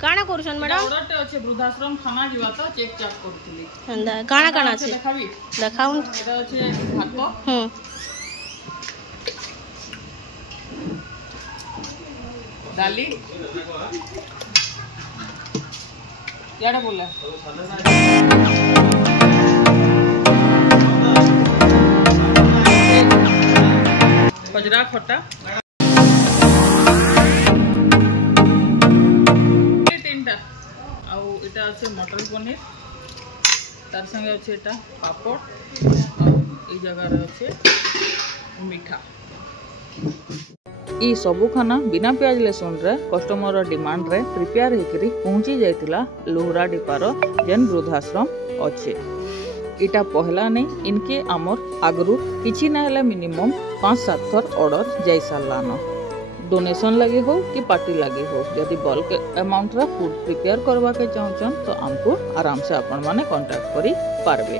काना करूछन madam order अच्छे वृद्धाश्रम खाना जीवा तो चेक चेक करथली हंदा काना काना छे देखाबी देखाउन एटा अच्छे भात डाली याडा बोला बजरा खट्टा एटा अच्छे मटर पनीर तार संगे अच्छे एटा पापड़ ए जगह अच्छे मीठा ई सबु खाना बिना प्याज लहसुन रे कस्टमर डिमांड रे प्रिपेयर होकरी पहुंची जाइतिला लोहरा डिपार जेन वृद्धाश्रम अच्छे इटा पहला नहीं इनके आमर आगरू किछि ना हला मिनिमम 5-7 थर ऑर्डर जाई सारलान डोनेशन लगे हो कि पार्टी लगे हो यदि बल्क अमाउंट रा फूड प्रिपेयर करवा के चाहछन तो हमको आराम से आपण माने कांटेक्ट करी पारबे।